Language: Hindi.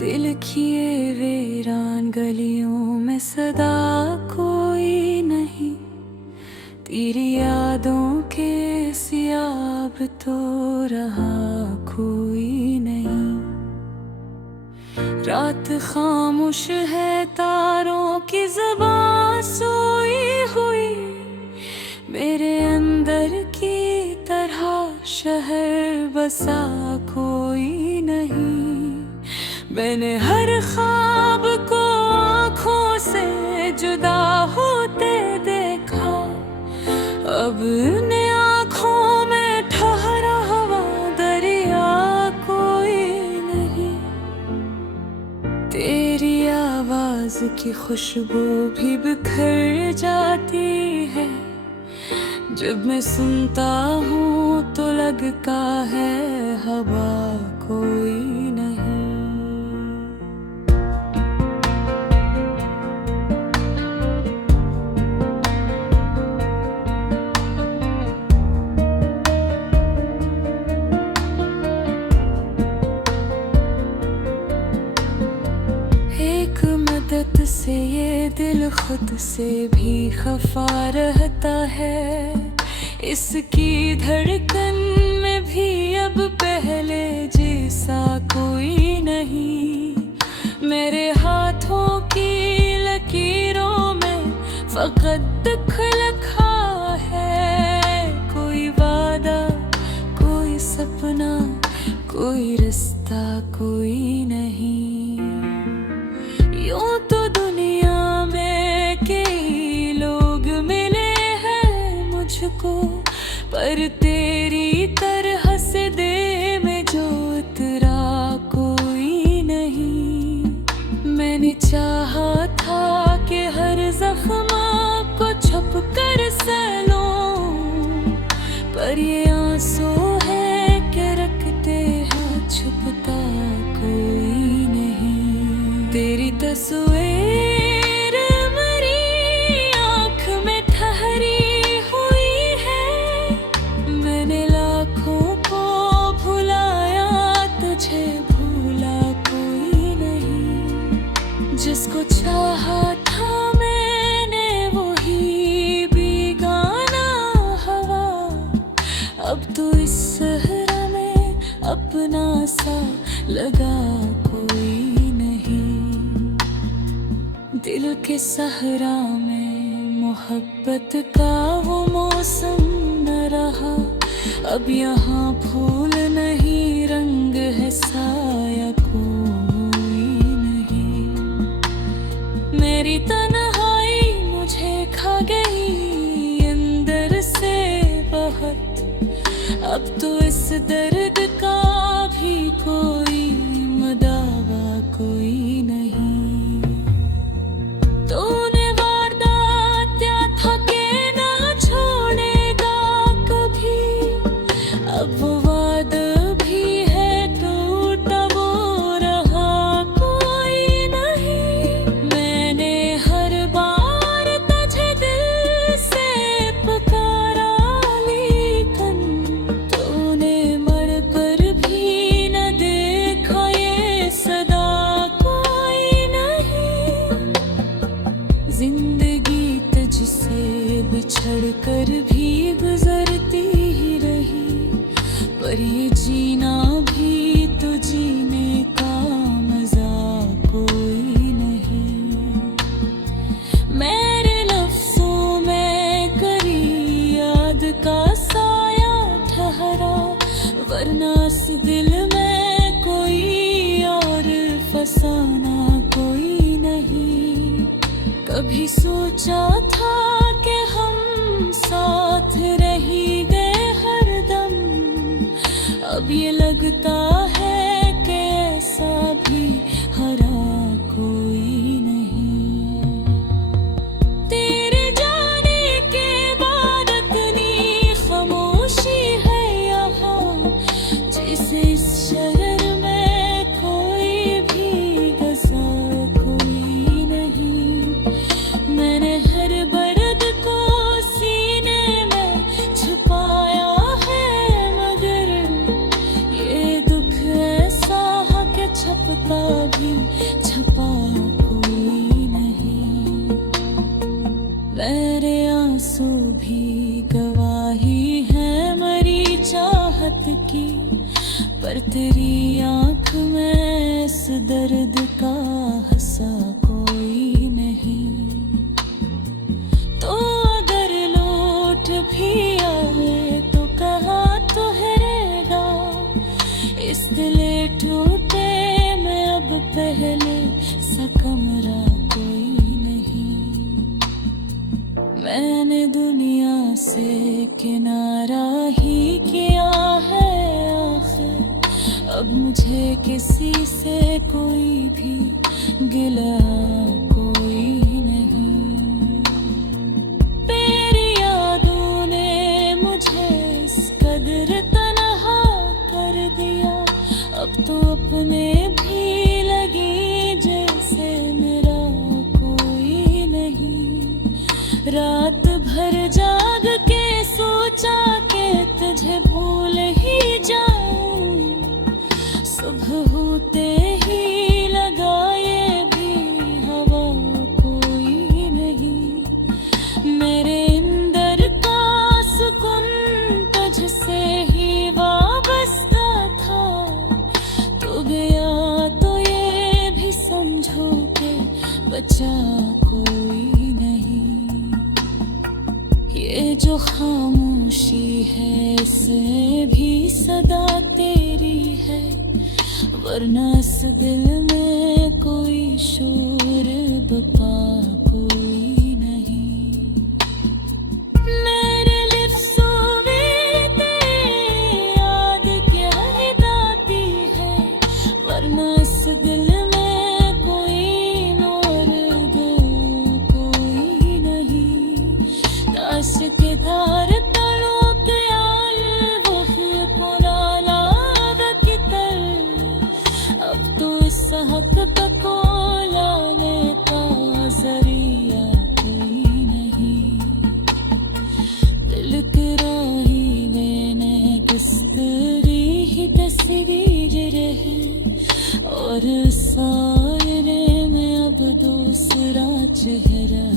दिल की ये वीरान गलियों में सदा कोई नहीं, तेरी यादों के सियाब तो रहा कोई नहीं। रात खामोश है, तारों की ज़बां सोई हुई, मेरे अंदर की तरह शहर बसा कोई नहीं। मैंने हर ख्वाब को आँखों से जुदा होते देखा, अब इन आँखों में ठहरा हुआ दरिया कोई नहीं। तेरी आवाज़ की खुशबू भी बिखर जाती है, जब मैं सुनता हूँ तो लगता है हवा कोई नहीं। एक मदद से ये दिल खुद से भी खफा रहता है, इसकी धड़कन में भी अब पहले जैसा कोई नहीं। मेरे हाथों की लकीरों में फकत दुख लिखा है, कोई वादा, कोई सपना, कोई रास्ता कोई नहीं। यूं तो दुनिया में कई लोग मिले हैं मुझको, पर तेरी तरह से दे में जो उतरा कोई नहीं। मैंने चाहा था कि हर जख्म को छुप कर सहलूं, पर ये आंसू है कि रखते हैं छुपता कोई नहीं। तेरी तस्वीर मेरी आँख में ठहरी हुई है, मैंने लाखों को भुलाया, तुझे भूला कोई नहीं। जिसको चाहा था मैंने वही बेगाना हवा, अब तो इस सहरा में अपना सा लगा कोई नहीं। दिल के सहरा में मोहब्बत का वो मौसम न रहा, अब यहाँ फूल नहीं, रंग है साया कोई नहीं। मेरी तन्हाई मुझे खा गई अंदर से बहुत, अब तो इस दर्द का भी कोई मदावा कोई नहीं। तूने वादा क्या था कि ना छोड़ेगा कभी, अब वो वादा भी है टूटा, वो रहा कोई नहीं। मैंने हर बार तुझे दिल से पुकारा, लेकिन तूने मर कर भी न देखा ये सदा कोई नहीं। जिंदगी तुझसे बिछड़ कर भी गुजरती ही रही, पर ये जीना भी तो जीने का मजा कोई नहीं। मेरे लफ्जों में करी याद का साया ठहरा, वरना इस दिल में कोई और फसाना कोई नहीं। कभी सोचा था कि हम साथ रही गए हरदम, अब ये लगता है कि ऐसा भी हरा कोई नहीं। तेरे जाने के बाद इतनी खामोशी है यहाँ, जैसे इस शहर में कोई भी गज़ा कोई नहीं। मैंने हर बर्द को सीने में छुपाया है, मगर ये दुख छुपता भी छपा कोई नहीं। मेरे आंसू भी गवाही है मरी चाहत की, पर तेरी आंख में इस दर्द का हंसा कोई नहीं। तो अगर लौट भी आए तो कहाँ ठहरेगा, इस दिले टूटे में अब पहले सा कमरा कोई नहीं। मैंने दुनिया से किनारा ही किया है आखिर, अब मुझे किसी से कोई भी गिला कोई नहीं। तेरी यादों ने मुझे इस कदर तन्हा कर दिया, अब तो अपने भी लगी जैसे मेरा कोई नहीं। रात भर जाग के सोचा कि तुझे भूल ही जाऊं, सुबह होते ही लगा ये भी हवा कोई नहीं। मेरे अंदर का सुकून तुझसे ही वाबस्ता था, तू गया तो ये भी समझो कि बचा कोई नहीं। ये जो खामोशी है इसमें भी सदा तेरी है, वरना इस दिल में कोई शोर बपा कोई नहीं। मेरे लिफ्ज़ों में तेरी याद क्या ही दाती है, वरना इस दिल में कोई मर्द कोई नहीं। ताश के धार तलों के आल वही पुराना अब तो इस हक को लाने का जरिया कोई नहीं। दिल की राही में किस्तरी ही तस्वीर रहे, और सारे में अब दूसरा चेहरा